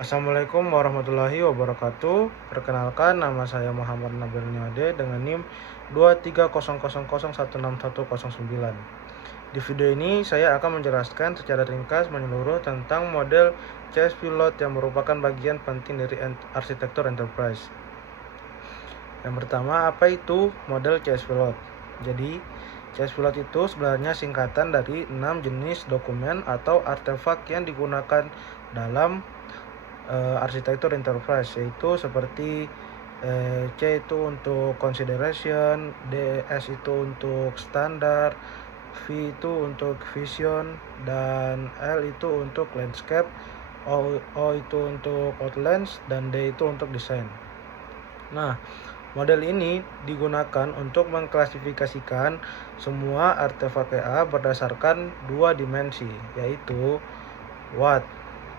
Assalamualaikum warahmatullahi wabarakatuh. Perkenalkan, nama saya Muhammad Nabil Niade dengan NIM 23000161109. Di video ini saya akan menjelaskan secara ringkas menyeluruh tentang model CS Pilot yang merupakan bagian penting dari arsitektur enterprise. Yang pertama, apa itu model CS Pilot? Jadi, CS Pilot itu sebenarnya singkatan dari 6 jenis dokumen atau artefak yang digunakan dalam arsitektur enterprise, yaitu seperti C itu untuk consideration, DS itu untuk standar, V itu untuk vision, dan L itu untuk landscape, O itu untuk outlines, dan D itu untuk desain. Nah, model ini digunakan untuk mengklasifikasikan semua artefak EA berdasarkan dua dimensi, yaitu what,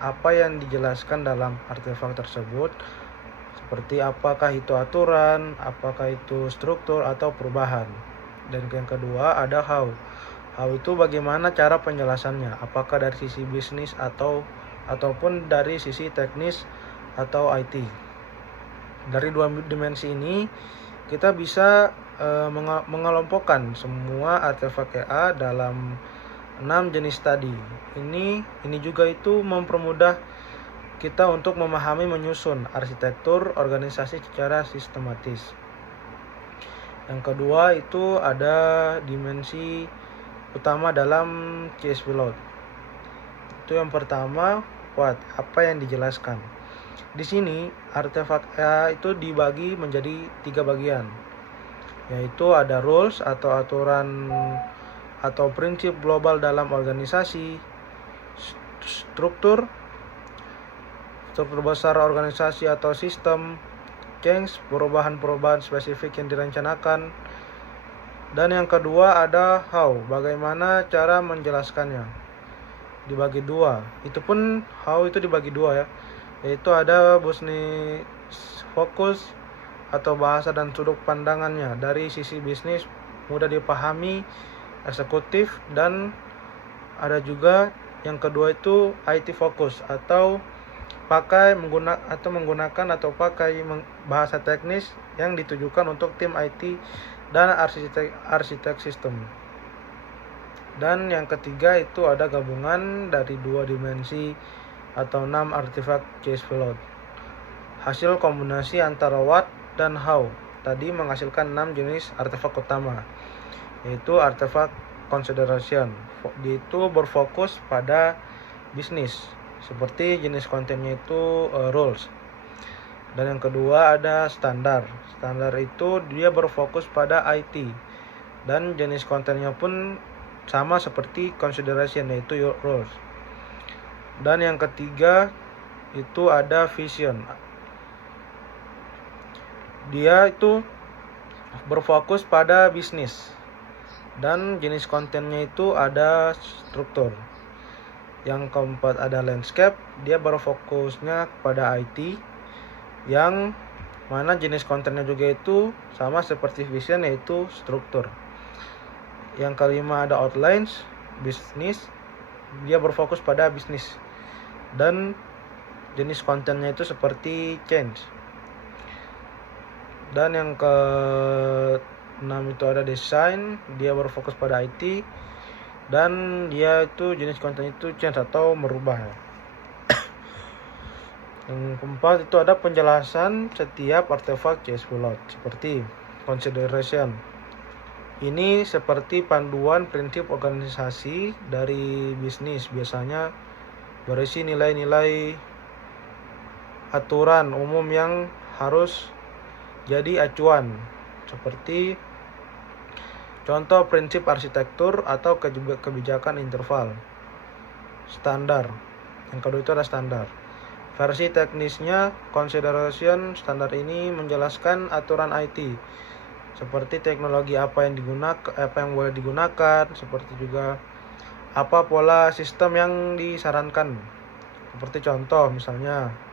apa yang dijelaskan dalam artefak tersebut, seperti apakah itu aturan, apakah itu struktur atau perubahan. Dan yang kedua ada how. How itu bagaimana cara penjelasannya, apakah dari sisi bisnis ataupun dari sisi teknis atau IT. Dari dua dimensi ini kita bisa mengelompokkan semua artefak EA dalam 6 jenis tadi. Ini juga itu mempermudah kita untuk memahami menyusun arsitektur organisasi secara sistematis. Yang kedua itu ada dimensi utama dalam CS Pilot. Itu yang pertama, what, apa yang dijelaskan. Di sini artefak EA itu dibagi menjadi 3 bagian, yaitu ada rules atau aturan atau prinsip global dalam organisasi, struktur besar organisasi atau sistem, change, perubahan spesifik yang direncanakan, dan yang kedua ada how, bagaimana cara menjelaskannya. Dibagi dua, itu pun how itu dibagi dua ya, yaitu ada business fokus atau bahasa dan sudut pandangannya dari sisi bisnis mudah dipahami, eksekutif, dan ada juga yang kedua itu IT fokus atau menggunakan bahasa teknis yang ditujukan untuk tim IT dan arsitek sistem. Dan yang ketiga itu ada gabungan dari dua dimensi atau 6 artefak CS Pilot. Hasil kombinasi antara what dan how tadi menghasilkan 6 jenis artefak utama, yaitu artefak consideration, itu berfokus pada bisnis, seperti jenis kontennya itu rules. Dan yang kedua ada standar itu dia berfokus pada IT, dan jenis kontennya pun sama seperti consideration, yaitu rules. Dan yang ketiga itu ada vision, dia itu berfokus pada bisnis, dan jenis kontennya itu ada struktur. Yang keempat ada landscape, dia berfokusnya pada IT, yang mana jenis kontennya juga itu sama seperti vision, yaitu struktur. Yang kelima ada outlines, bisnis, dia berfokus pada bisnis, dan jenis kontennya itu seperti change. Dan yang ke-6 itu ada design, dia berfokus pada IT, dan dia itu jenis konten itu change atau merubah. Yang keempat itu ada penjelasan setiap artefak CS Pilot, seperti consideration. Ini seperti panduan prinsip organisasi dari bisnis, biasanya berisi nilai-nilai aturan umum yang harus jadi acuan, seperti contoh prinsip arsitektur atau kebijakan interval. Standar, yang kedua itu ada standar. Versi teknisnya consideration standar ini menjelaskan aturan IT, seperti teknologi apa yang boleh digunakan, seperti juga apa pola sistem yang disarankan. Seperti contoh misalnya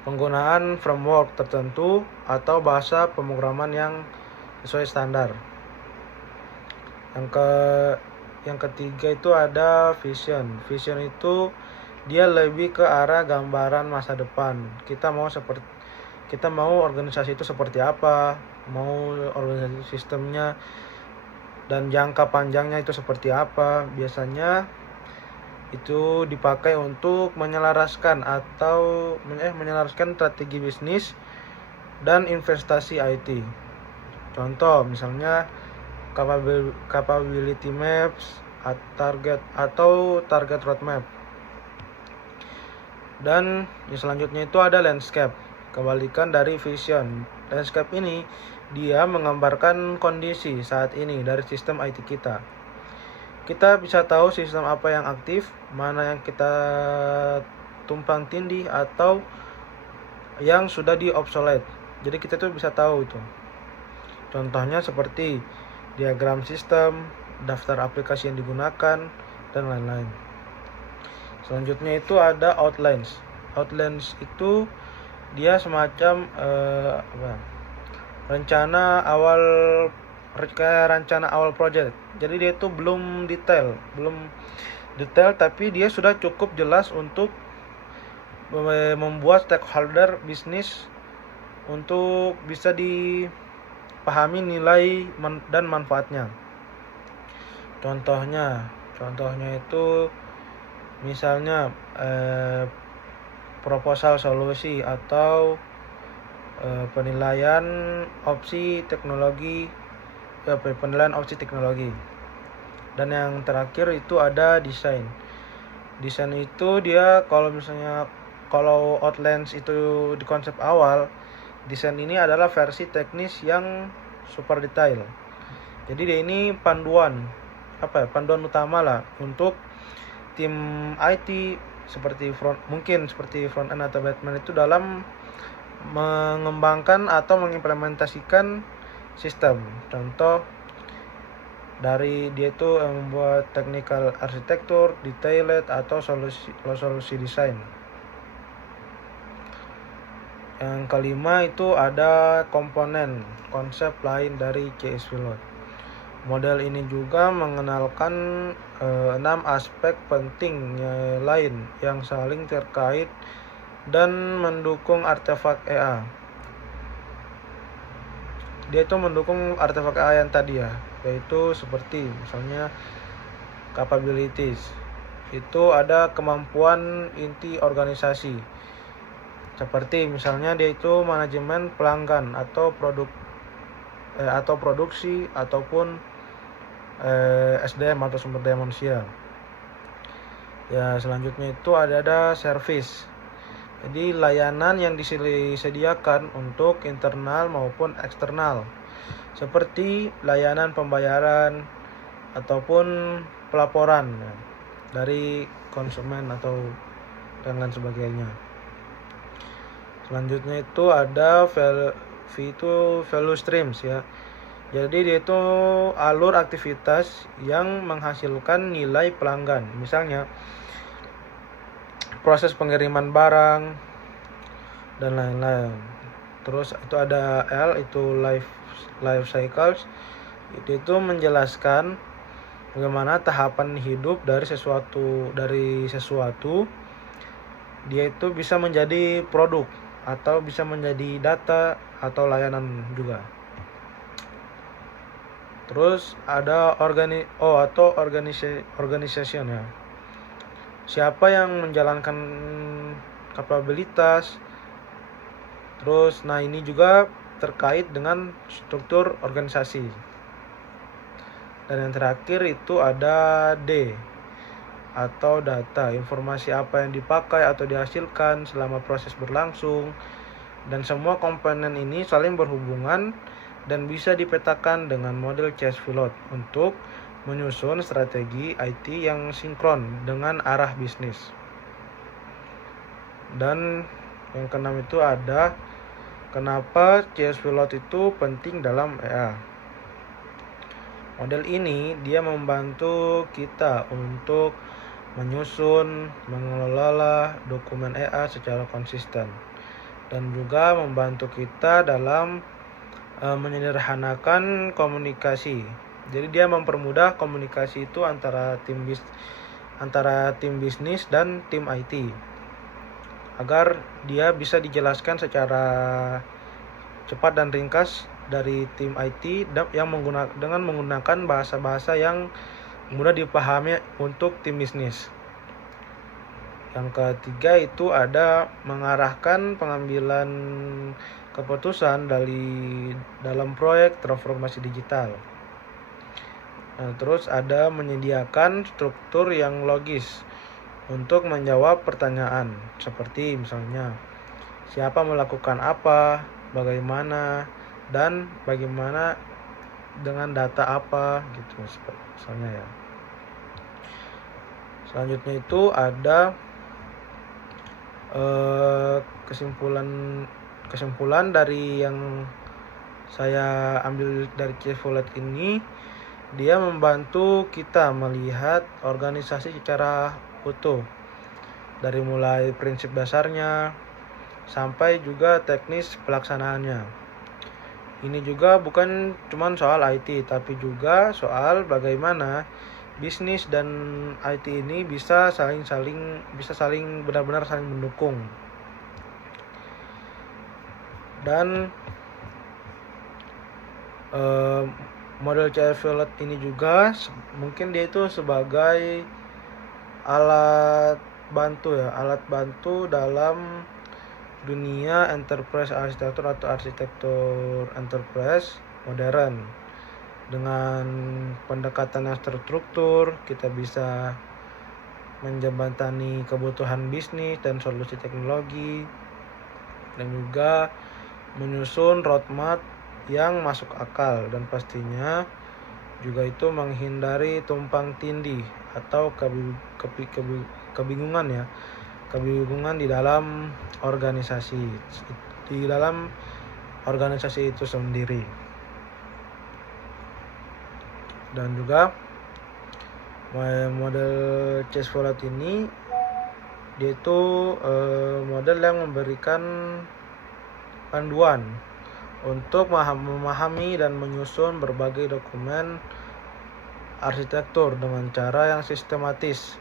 penggunaan framework tertentu atau bahasa pemrograman yang sesuai standar. Yang ketiga itu ada vision. Vision itu dia lebih ke arah gambaran masa depan. Kita mau organisasi itu seperti apa, mau organisasi sistemnya dan jangka panjangnya itu seperti apa. Biasanya itu dipakai untuk menyelaraskan strategi bisnis dan investasi IT. Contoh misalnya capability maps, target roadmap. Dan yang selanjutnya itu ada landscape, kebalikan dari vision. Landscape ini dia menggambarkan kondisi saat ini dari sistem IT kita. Kita bisa tahu sistem apa yang aktif, mana yang kita tumpang tindih atau yang sudah di-obsolete. Jadi kita tuh bisa tahu itu. Contohnya seperti diagram sistem, daftar aplikasi yang digunakan, dan lain-lain. Selanjutnya itu ada outlines. Outlines itu dia semacam rencana awal project. Jadi dia itu belum detail tapi dia sudah cukup jelas untuk membuat stakeholder bisnis untuk bisa dipahami nilai dan manfaatnya. Contohnya itu misalnya proposal solusi atau penilaian opsi teknologi. Dan yang terakhir itu ada desain. Desain itu dia kalau outlines itu di konsep awal, desain ini adalah versi teknis yang super detail. Jadi dia ini panduan utama lah untuk tim IT seperti front end atau backend itu dalam mengembangkan atau mengimplementasikan sistem. Contoh dari dia itu membuat technical arsitektur, detailed atau solusi desain. Yang kelima itu ada komponen konsep lain dari CS Pilot. Model ini juga mengenalkan 6 aspek penting lain yang saling terkait dan mendukung artefak EA. Dia itu mendukung artefak EA yang tadi ya, yaitu seperti misalnya capabilities. Itu ada kemampuan inti organisasi. Seperti misalnya dia itu manajemen pelanggan atau produksi ataupun SDM atau sumber daya manusia. Ya, selanjutnya itu ada service. Jadi layanan yang disediakan untuk internal maupun eksternal. Seperti layanan pembayaran ataupun pelaporan dari konsumen atau dan lain sebagainya. Selanjutnya itu ada value streams ya. Jadi dia itu alur aktivitas yang menghasilkan nilai pelanggan. Misalnya proses pengiriman barang dan lain-lain. Terus itu ada L, itu life cycles. Itu menjelaskan bagaimana tahapan hidup dari sesuatu dia itu bisa menjadi produk atau bisa menjadi data atau layanan juga. Terus ada organization ya. Siapa yang menjalankan kapabilitas. Terus ini juga terkait dengan struktur organisasi. Dan yang terakhir itu ada D atau data, informasi apa yang dipakai atau dihasilkan selama proses berlangsung. Dan semua komponen ini saling berhubungan dan bisa dipetakan dengan model CS Pilot untuk menyusun strategi IT yang sinkron dengan arah bisnis. Dan yang keenam itu ada kenapa CS Pilot itu penting dalam EA. Model ini dia membantu kita untuk menyusun, mengelola dokumen EA secara konsisten dan juga membantu kita dalam menyederhanakan komunikasi. Jadi dia mempermudah komunikasi itu antara antara tim bisnis dan tim IT, agar dia bisa dijelaskan secara cepat dan ringkas dari tim IT yang dengan menggunakan bahasa-bahasa yang mudah dipahami untuk tim bisnis. Yang ketiga itu ada mengarahkan pengambilan keputusan dalam proyek transformasi digital. Nah, terus ada menyediakan struktur yang logis untuk menjawab pertanyaan, seperti misalnya siapa melakukan apa, bagaimana, dan bagaimana dengan data apa gitu misalnya ya. Selanjutnya itu ada kesimpulan dari yang saya ambil dari Chevrolet ini. Dia membantu kita melihat organisasi secara utuh, dari mulai prinsip dasarnya sampai juga teknis pelaksanaannya. Ini juga bukan cuma soal IT, tapi juga soal bagaimana bisnis dan IT ini bisa saling benar-benar saling mendukung. Dan model Chevrolet ini juga mungkin dia itu sebagai alat bantu dalam dunia enterprise arsitektur atau arsitektur enterprise modern. Dengan pendekatan yang terstruktur, kita bisa menjembatani kebutuhan bisnis dan solusi teknologi, dan juga menyusun roadmap yang masuk akal, dan pastinya juga itu menghindari tumpang tindih atau kebingungan di dalam organisasi itu sendiri. Dan juga model Chevrolet ini dia itu model yang memberikan panduan untuk memahami dan menyusun berbagai dokumen arsitektur dengan cara yang sistematis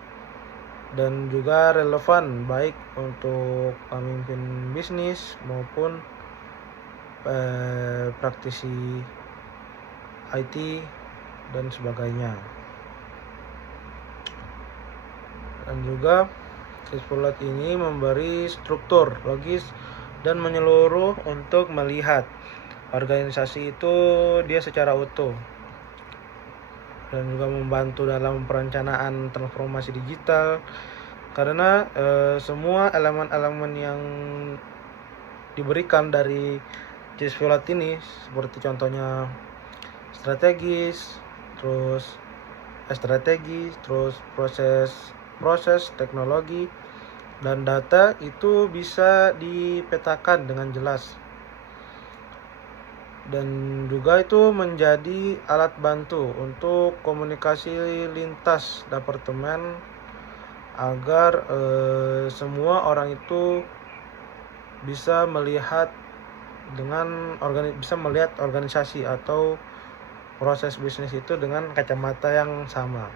dan juga relevan, baik untuk pemimpin bisnis maupun praktisi IT dan sebagainya. Dan juga Chevrolet ini memberi struktur logis dan menyeluruh untuk melihat organisasi itu dia secara utuh, dan juga membantu dalam perencanaan transformasi digital, karena semua elemen-elemen yang diberikan dari Chevrolet ini, seperti contohnya strategis, terus proses teknologi dan data itu bisa dipetakan dengan jelas, dan juga itu menjadi alat bantu untuk komunikasi lintas departemen, agar semua orang itu bisa melihat organisasi atau proses bisnis itu dengan kacamata yang sama.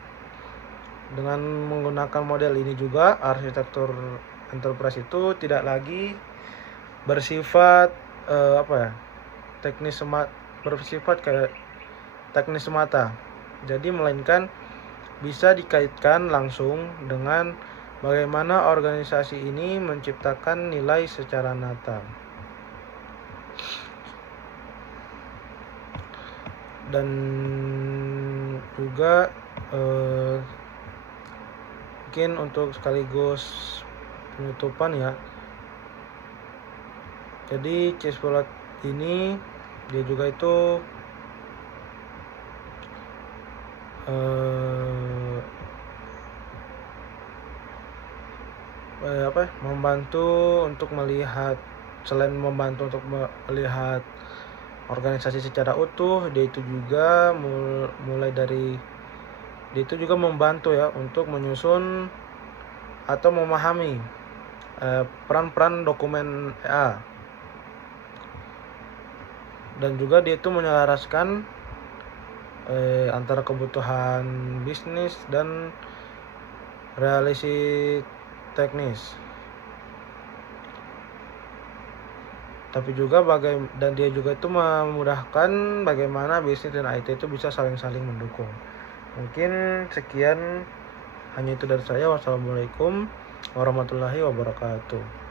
Dengan menggunakan model ini juga, arsitektur enterprise itu tidak lagi bersifat teknis semata. Jadi melainkan bisa dikaitkan langsung dengan bagaimana organisasi ini menciptakan nilai secara nyata. Dan juga mungkin untuk sekaligus penutupan ya. Jadi Chevrolet ini dia juga itu membantu untuk melihat, selain membantu untuk melihat organisasi secara utuh, dia itu juga dia itu juga membantu ya untuk menyusun atau memahami peran-peran dokumen EA, dan juga dia itu menyelaraskan antara kebutuhan bisnis dan realisasi teknis. Tapi juga dan dia juga itu memudahkan bagaimana bisnis dan IT itu bisa saling-saling mendukung. Mungkin sekian, hanya itu dari saya. Wassalamualaikum warahmatullahi wabarakatuh.